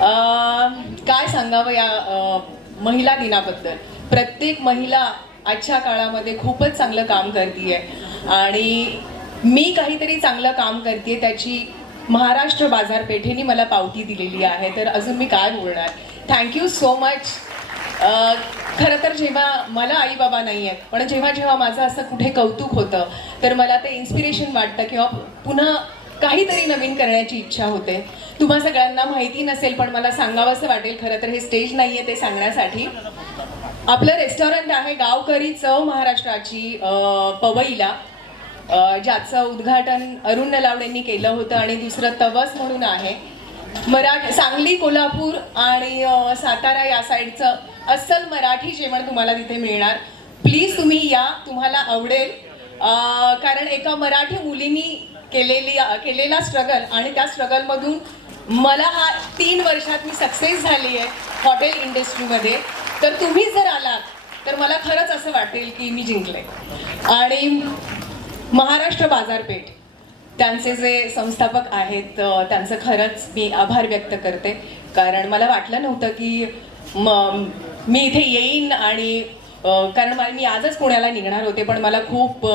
काय सांगावं या महिला दिनाबद्दल? प्रत्येक महिला आजच्या काळामध्ये खूपच चांगलं काम करते आणि मी काहीतरी चांगलं काम करते त्याची महाराष्ट्र बाजारपेठेने मला पावती दिलेली आहे तर अजून मी काय बोलणार? थँक्यू सो मच खरं तर जेव्हा मला आई बाबा नाही आहेत पण जेव्हा जेव्हा माझं असं कुठे कौतुक होतं तर मला ते इन्स्पिरेशन वाटतं किंवा पुन्हा काहीतरी नवीन करण्याची इच्छा होते. तुम्हा सगळ्यांना माहिती नसेल पण मला सांगावंसं वाटेल खरं तर हे स्टेज नाही आहे ते सांगण्यासाठी. आपलं रेस्टॉरंट आहे गावकरी चव महाराष्ट्राची पवईला ज्याचं उद्घाटन अरुण नलावडेंनी केलं होतं आणि दुसरं तवस म्हणून आहे. मराठी सांगली कोल्हापूर आणि सातारा या साईडचं अस्सल मराठी जेवण तुम्हाला तिथे मिळणार. प्लीज तुम्ही या तुम्हाला आवडेल. कारण एका मराठी मुलीनी केलेली केलेला स्ट्रगल आणि त्या स्ट्रगलमधून मला हा तीन वर्षात मी सक्सेस झाली आहे हॉटेल इंडस्ट्रीमध्ये तर तुम्ही जर आलात तर मला खरंच असं वाटेल की मी जिंकले. आणि महाराष्ट्र बाजारपेठ त्यांचे जे संस्थापक आहेत त्यांचं खरंच मी आभार व्यक्त करते. कारण मला वाटलं नव्हतं की म मी इथे येईन आणि कारण मला मी आजच पुण्याला निघणार होते पण मला खूप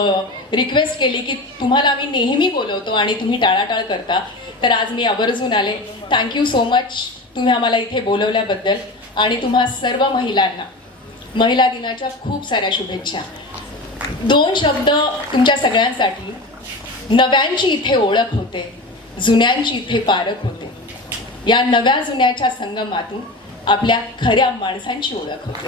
रिक्वेस्ट केली की तुम्हाला आम्ही नेहमी बोलवतो आणि तुम्ही टाळाटाळ करता. तर आज मी आवर्जून आले. थँक्यू सो मच तुम्ही आम्हाला इथे बोलवल्याबद्दल. आणि तुम्हा सर्व महिलांना महिला दिनाच्या खूप साऱ्या शुभेच्छा. दोन शब्द तुमच्या सगळ्यांसाठी. नव्यांची इथे ओळख होते जुन्यांची इथे पारख होते. या नव्या जुन्याच्या संगमातून आपल्या खऱ्या माणसांची ओळख होते.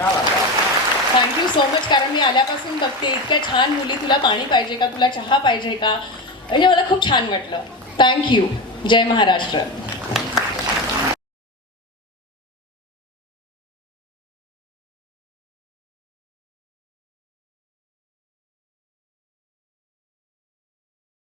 थँक्यू सो मच कारण मी आल्यापासून बघते इतक्या छान मुली तुला पाणी पाहिजे का? तुला चहा पाहिजे का? म्हणजे मला खूप छान वाटलं. थँक्यू जय महाराष्ट्र.